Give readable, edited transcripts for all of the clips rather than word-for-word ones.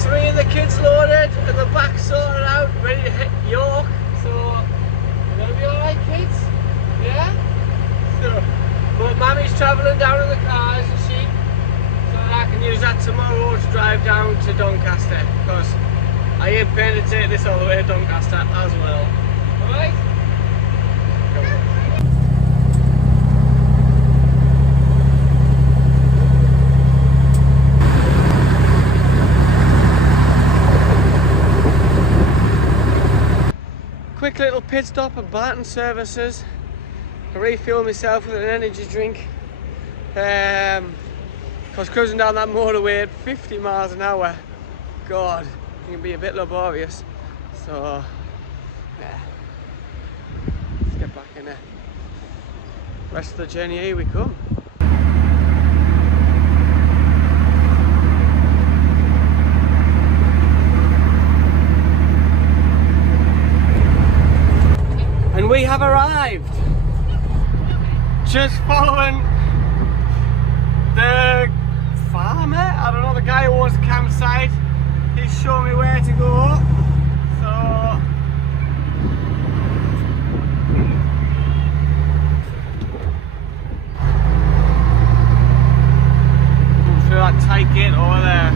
That's me and the kids loaded and the back sorted out, ready to hit York. So, you gonna be alright, kids? Yeah? So, but Mammy's travelling down in the car, isn't she? So that I can use that tomorrow to drive down to Doncaster, because I ain't paying to take this all the way to Doncaster as well. Alright? Quick little pit stop at Barton Services to refuel myself with an energy drink, because cruising down that motorway at 50 miles an hour, God, it can be a bit laborious. So yeah, let's get back in there. Rest of the journey, here we come. And we have arrived. Just following the farmer, I don't know, the guy who owns the campsite. He's showing me where to go. So through that tight gate over there.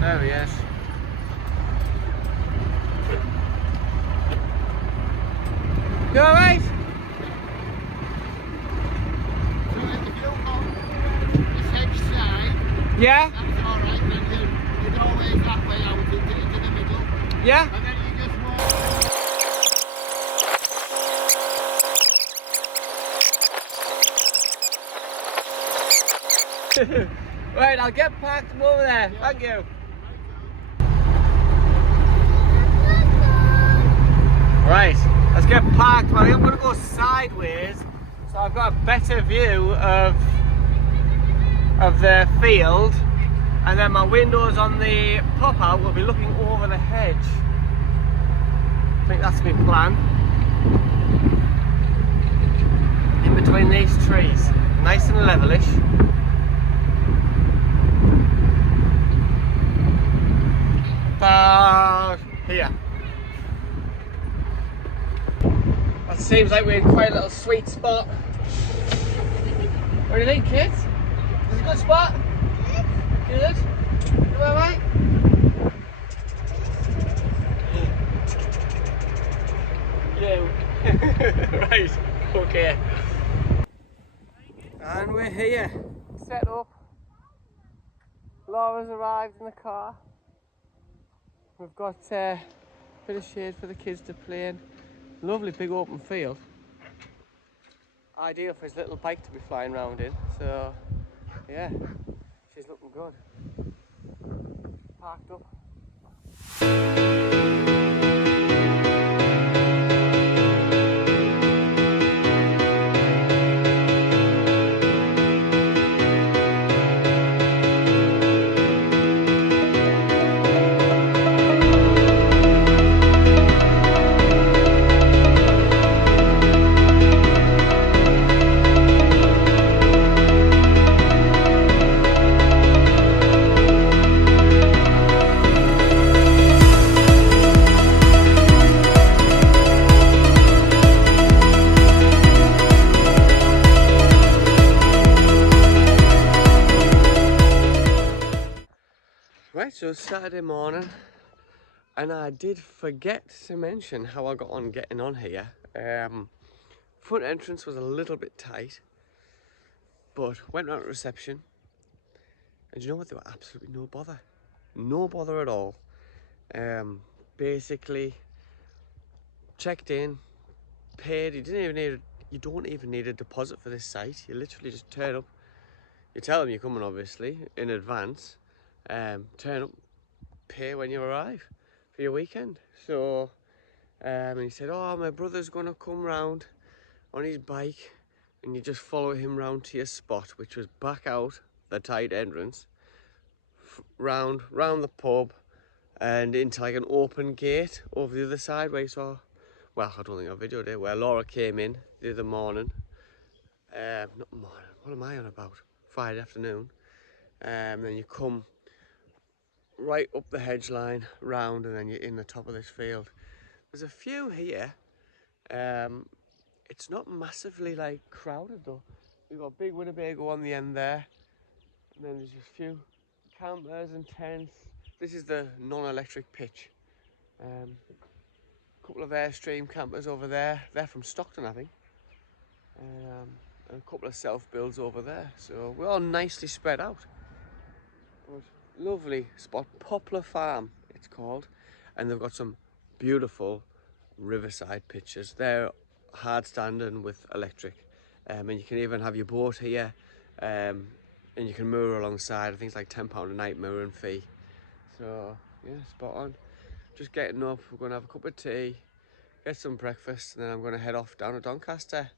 There he is. You alright? Yeah? That's alright, then you'd always that way out into the middle. Yeah? And then you just walk. Right, I'll get parked over there. Yeah. Thank you. Right, let's get parked. Well, I'm going to go sideways so I've got a better view of the field, and then my windows on the pop-out will be looking over the hedge. I think that's my plan. In between these trees, nice and levelish. About here. That seems like we're in quite a little sweet spot. What do you think, kids? Is it a good spot? Good? You alright? You. Right, okay. And we're here. Set up. Laura's arrived in the car. We've got a bit of shade for the kids to play in. Lovely big open field. Ideal for his little bike to be flying around in. So yeah, she's looking good. Parked up. Right, so it's Saturday morning, and I did forget to mention how I got on getting on here. Front entrance was a little bit tight, but went round to reception, and you know what, there were absolutely no bother. No bother at all. Basically, checked in, paid. You don't even need a deposit for this site. You literally just turn up. You tell them you're coming, obviously, in advance. Turn up, pay when you arrive for your weekend. So and he said, oh, my brother's gonna come round on his bike, and you just follow him round to your spot, which was back out the tight entrance, round the pub, and into like an open gate over the other side where you saw well, I don't think I videoed it, where Laura came in the other morning. Not morning, what am I on about? Friday afternoon. Then you come right up the hedge line, round, and then you're in the top of this field. There's a few here. It's not massively like crowded though. We've got a big Winnebago on the end there, and then there's just a few campers and tents. This is the non-electric pitch. A couple of Airstream campers over there. They're from Stockton, I think. And a couple of self-builds over there. So we're all nicely spread out. But lovely spot, Poplar Farm it's called, and they've got some beautiful riverside pitches. They're hard standing with electric, and you can even have your boat here, and you can moor alongside. I think it's like £10 a night mooring fee. So yeah, spot on. Just getting up, we're going to have a cup of tea, get some breakfast, and then I'm going to head off down to Doncaster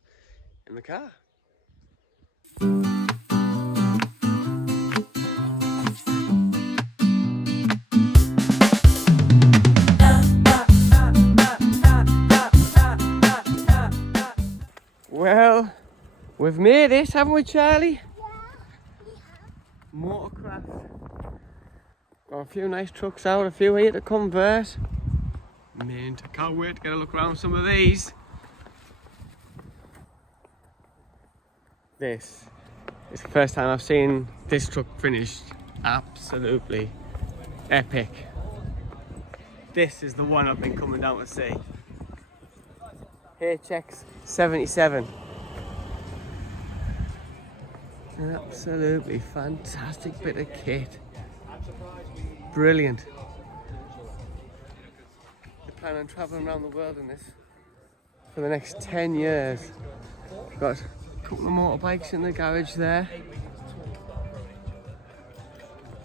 in the car. Well, we've made it, haven't we, Charlie? Yeah, we have. Motorcraft. Got a few nice trucks out, a few here to convert. Mint. I can't wait to get a look around some of these. This is the first time I've seen this truck finished. Absolutely epic. This is the one I've been coming down to see. HX 77. An absolutely fantastic bit of kit. Brilliant. They're planning on travelling around the world in this for the next 10 years. Got a couple of motorbikes in the garage there.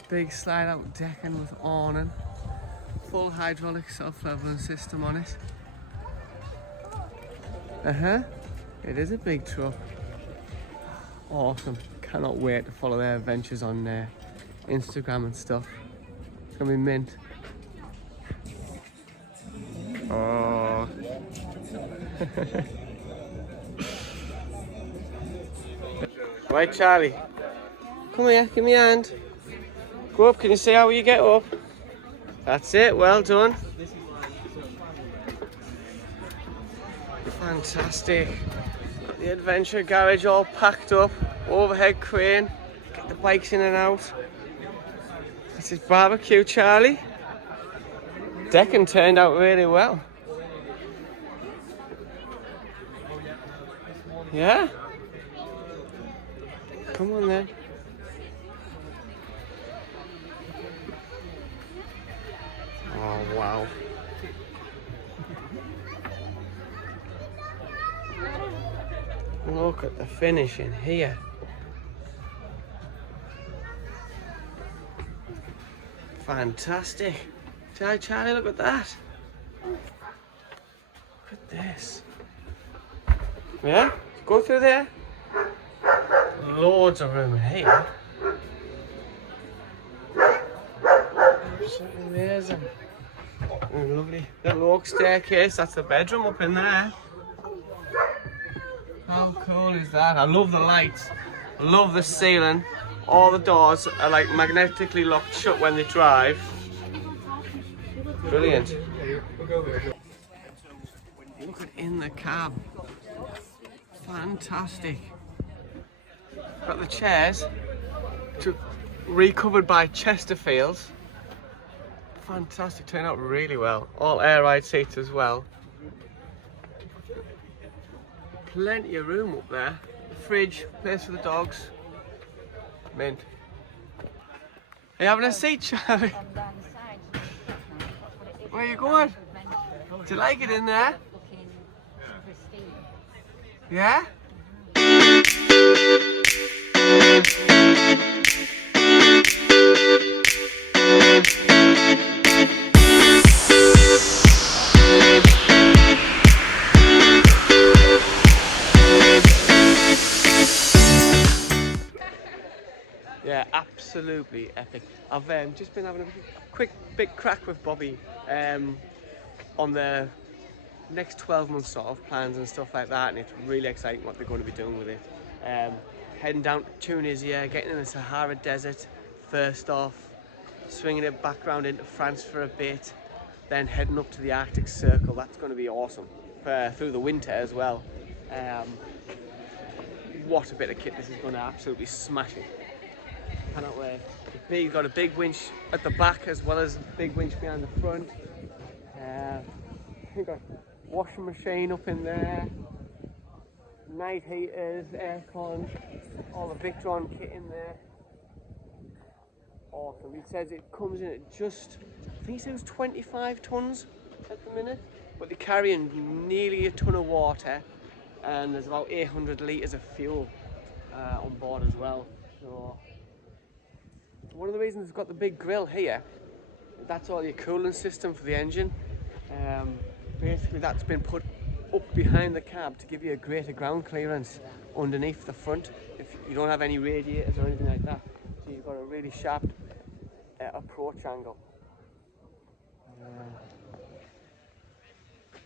Big slide out decking with awning. Full hydraulic self-leveling system on it. It is a big truck. Awesome. Cannot wait to follow their adventures on Instagram and stuff. It's gonna be mint. Oh. Right, Charlie. Come here, give me a hand. Go up, can you see how you get up? That's it, well done. Fantastic. Got the adventure garage all packed up. Overhead crane. Get the bikes in and out. This is barbecue, Charlie. Decking turned out really well. Yeah? Come on then. Oh wow. Look at the finish in here. Fantastic. Charlie, look at that. Look at this. Yeah? Go through there. Loads of room in here. Absolutely amazing. And lovely little oak staircase. That's the bedroom up in there. How cool is that? I love the lights. I love the ceiling. All the doors are like magnetically locked shut when they drive. Brilliant. Look at in the cab. Fantastic. Got the chairs recovered by Chesterfields. Fantastic, turned out really well. All air ride seats as well. Plenty of room up there. Fridge, place for the dogs. Mint. Are you having a seat, Charlie? Where are you going? Do you like it in there? Yeah? Yeah, absolutely epic. I've just been having a quick big crack with Bobby on the next 12 months sort of plans and stuff like that, and it's really exciting what they're going to be doing with it. Heading down to Tunisia, getting in the Sahara Desert first off, swinging it back round into France for a bit, then heading up to the Arctic Circle. That's going to be awesome through the winter as well. What a bit of kit. This is going to absolutely smash it. Cannot wait. You've got a big winch at the back as well as a big winch behind the front. You've got a washing machine up in there, night heaters, aircon, all the Victron kit in there. Awesome. He says it comes in at just, I think he says 25 tons at the minute, but they're carrying nearly a ton of water, and there's about 800 litres of fuel on board as well. So one of the reasons it's got the big grill here, that's all your cooling system for the engine. Basically that's been put up behind the cab to give you a greater ground clearance underneath the front if you don't have any radiators or anything like that. So you've got a really sharp approach angle.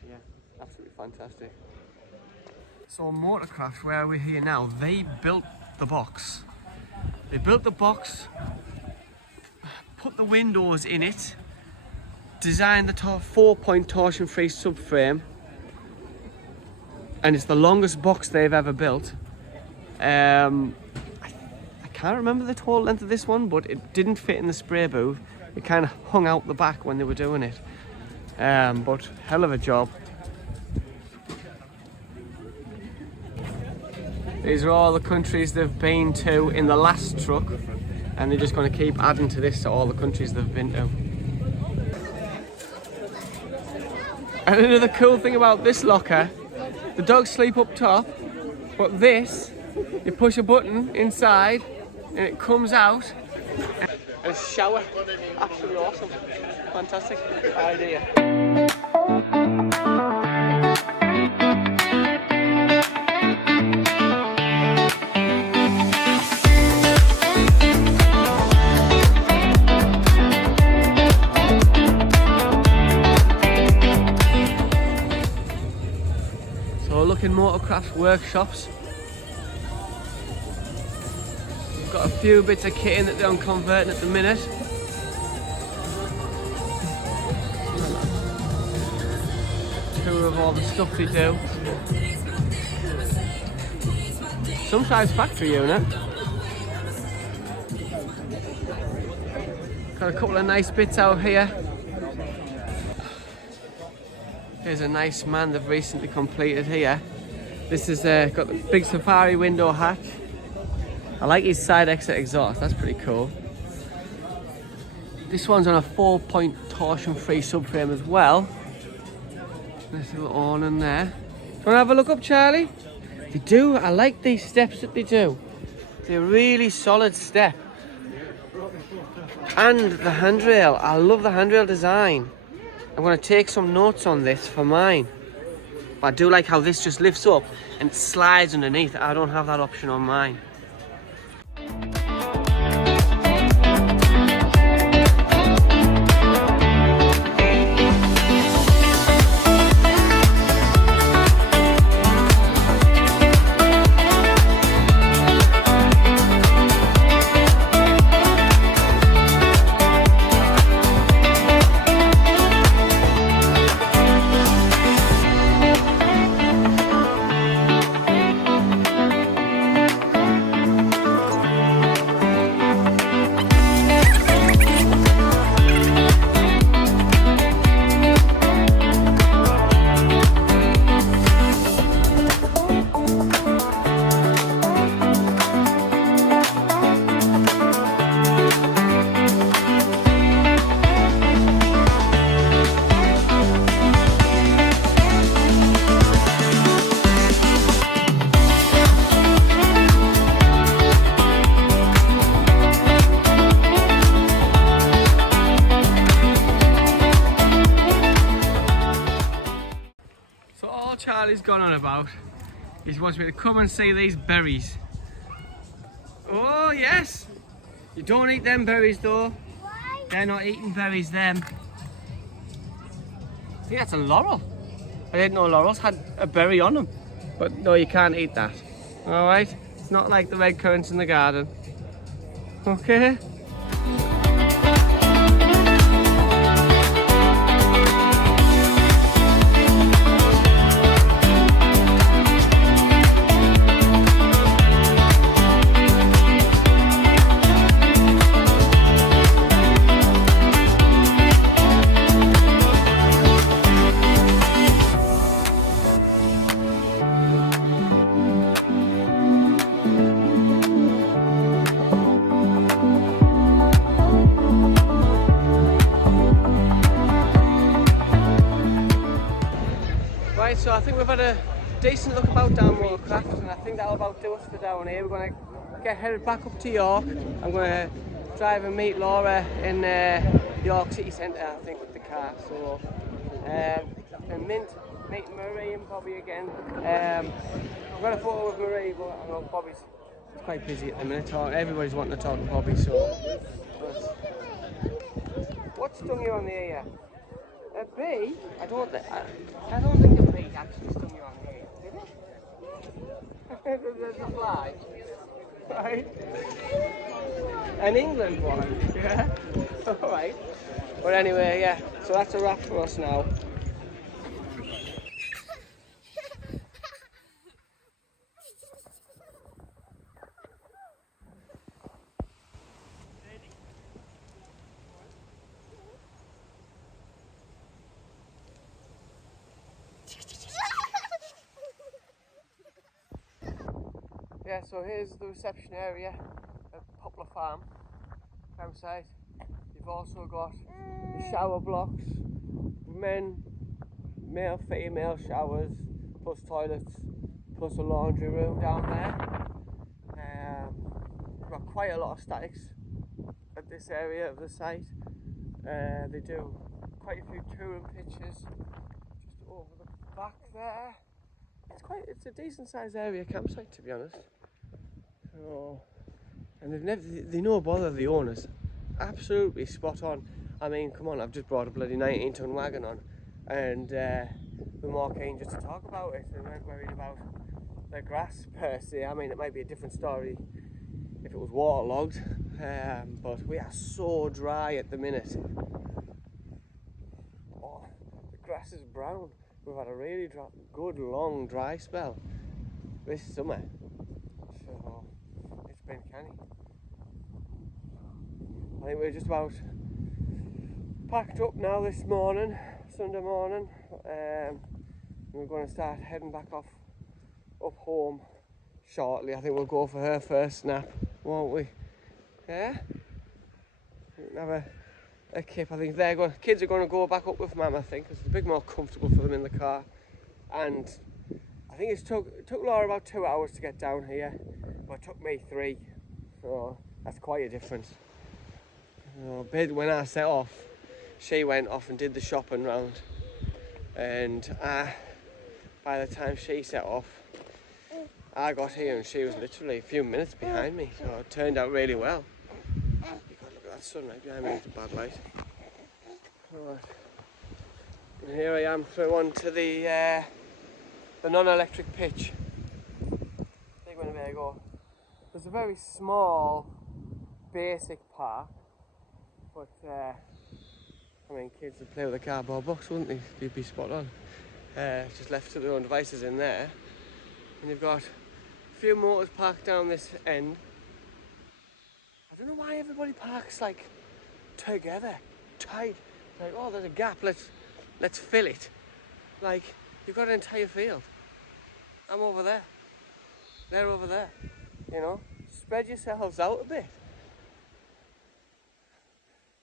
Yeah, absolutely fantastic. So Motorcraft, where we're here now, they built the box. They built the box, put the windows in it, designed the 4-point torsion-free subframe, and it's the longest box they've ever built. I can't remember the total length of this one, but it didn't fit in the spray booth. It kind of hung out the back when they were doing it. But hell of a job. These are all the countries they've been to in the last truck, and they're just going to keep adding to this to all the countries they've been to. And another cool thing about this locker, the dogs sleep up top, but this, you push a button inside and it comes out and a shower. Absolutely awesome. Fantastic idea. In Motorcraft workshops, we've got a few bits of kit in that they're on converting at the minute. Tour of all the stuff they do. Some size factory unit. Got a couple of nice bits out here. Here's a nice man they've recently completed here. This is got the big safari window hatch. I like his side exit exhaust, that's pretty cool. This one's on a 4-point torsion-free subframe as well. Nice little awning there. Do you want to have a look up, Charlie? They do, I like these steps that they do. They're a really solid step. And the handrail, I love the handrail design. I'm going to take some notes on this for mine. But I do like how this just lifts up and it slides underneath. I don't have that option on mine. Charlie's gone on about, he wants me to come and see these berries. Oh yes! You don't eat them berries though. Why? They're not eating berries, them. I think that's a laurel. I didn't know laurels had a berry on them. But no, you can't eat that. Alright? It's not like the red currants in the garden. Okay? Right, so I think we've had a decent look about down Motorcraft, and I think that'll about do us for down here. We're going to get headed back up to York. I'm going to drive and meet Laura in York City Centre, I think, with the car. So, and meeting Marie and Bobby again. I've got a photo with Marie, but I know Bobby's quite busy at the minute. Everybody's wanting to talk to Bobby, so. But what stung you on the ear? A bee? I don't think a bee actually stung you on the ear, did it? There's a fly, right? An England one, yeah? Alright. But anyway, yeah, so that's a wrap for us now. Yeah, so here's the reception area at Poplar Farm campsite. You've also got the shower blocks, male, female showers, plus toilets, plus a laundry room down there. We've got quite a lot of statics at this area of the site. They do quite a few touring pitches just over the back there. It's a decent sized area campsite, to be honest. So, and they no bother, the owners. Absolutely spot on. I mean, come on, I've just brought a bloody 19-ton wagon on, and we're more keen just to talk about it and weren't worried about the grass per se. I mean, it might be a different story if it was waterlogged, but we are so dry at the minute. Oh, the grass is brown. We've had a really good long dry spell this summer, so it's been canny. I think we're just about packed up now this morning, Sunday morning. We're going to start heading back up home shortly. I think we'll go for her first nap, won't we? Yeah? We can have a kip. I think kids are going to go back up with Mum, I think, because it's a bit more comfortable for them in the car. And I think it took Laura about 2 hours to get down here, but it took me 3, so that's quite a difference. When I set off, she went off and did the shopping round, and by the time she set off, I got here and she was literally a few minutes behind me, so it turned out really well. You've got to look at that sunlight behind me, it's a bad light. Right. And here I am through onto the non-electric pitch. Big one, there you go. There's a very small, basic park, but I mean, kids would play with a cardboard box, wouldn't they? They'd be spot on. Just left to their own devices in there. And you've got a few motors parked down this end. I don't know why everybody parks like together, tight. Like, oh, there's a gap, let's fill it. Like, you've got an entire field. I'm over there. They're over there. You know, spread yourselves out a bit.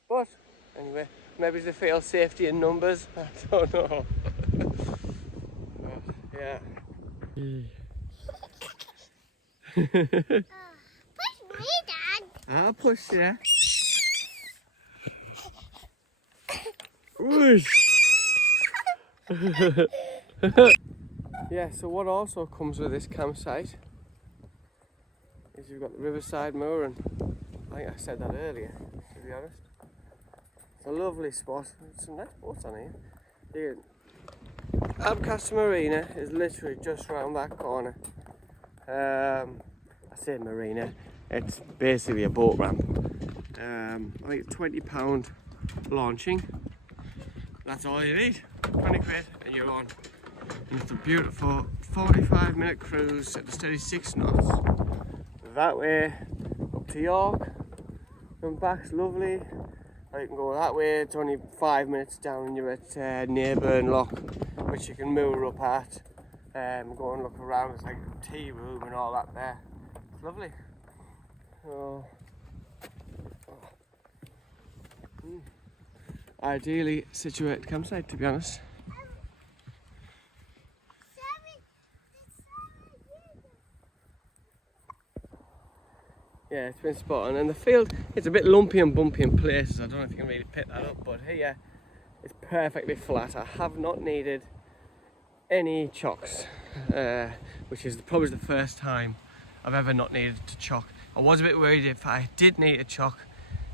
But anyway, maybe they feel safety in numbers. I don't know. But, yeah. Push me, Dad. I'll push you. Whoosh. Yeah, so what also comes with this campsite is you've got the riverside moor, and I think I said that earlier, to be honest. It's a lovely spot. There's some nice boats on here. You Doncaster Marina is literally just round that corner. I say marina, it's basically a boat ramp. I think it's £20 launching. That's all you need. 20 quid and you're on. And it's a beautiful 45-minute cruise at a steady 6 knots. That way up to York and back's lovely. Or you can go that way, it's only 5 minutes down and you're at Neighbourne Lock, which you can moor up at. Go and look around, it's like a tea room and all that there. It's lovely. Ideally situated campsite, to be honest. Yeah, it's been spot on, and the field, it's a bit lumpy and bumpy in places. I don't know if you can really pick that up, but here it's perfectly flat. I have not needed any chocks, which is probably the first time I've ever not needed to chock. I was a bit worried if I did need a chock,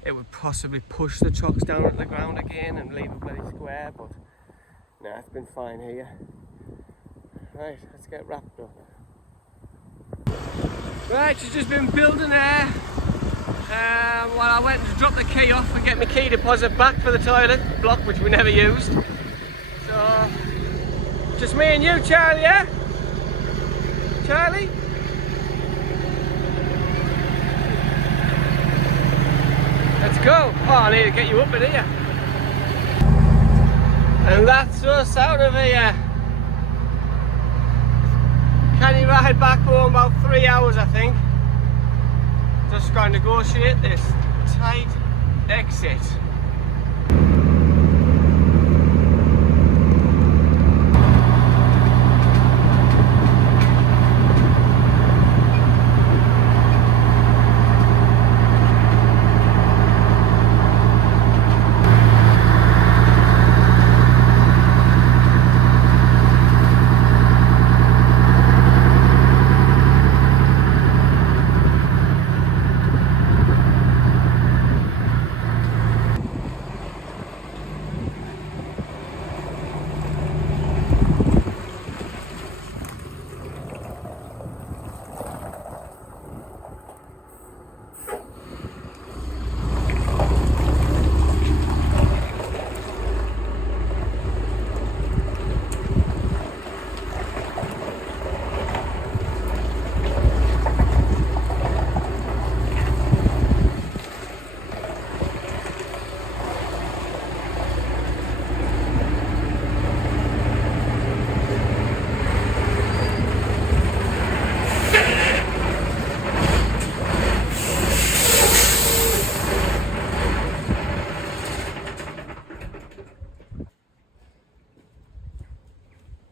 it would possibly push the chocks down at the ground again and leave it very square, but no, it's been fine here. Right, let's get wrapped up. Right, she's just been building there while I went to drop the key off and get my key deposit back for the toilet block, which we never used. So, just me and you, Charlie, yeah? Charlie? Let's go. Oh, I need to get you up in here. And that's us out of here. Can you ride back home about 3 hours, I think. Just going to negotiate this tight exit.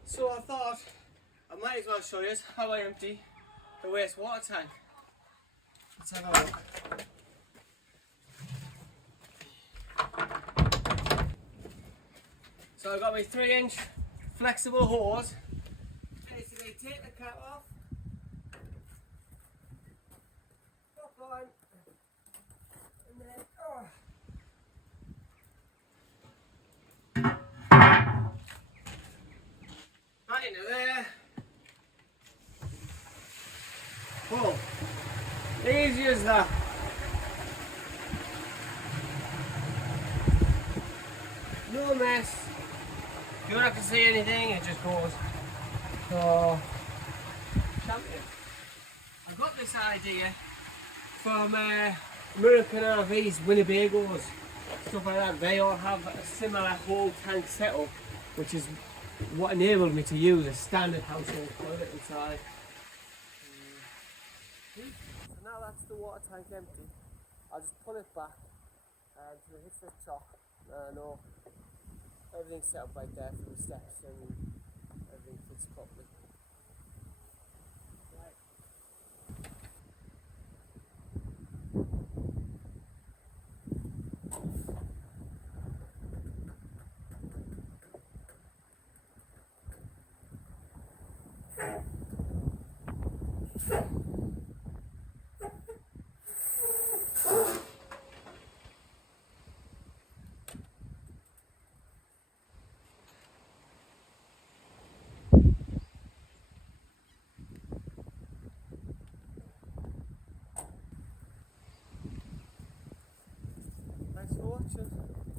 So I thought I might as well show you how I empty the wastewater tank. Let's have a look. So I've got my 3-inch flexible hose. Basically take the cap off, pop on, and then right into there. Pull. Easy as that. No mess. You don't have to see anything, it just goes. So, champion. I got this idea from American RVs, Winnebagos, stuff like that. They all have a similar whole tank setup, which is what enabled me to use a standard household toilet inside. So now that's the water tank empty. I'll just pull it back to hit the top. I know everything's set up right there for the steps and everything fits properly. watching.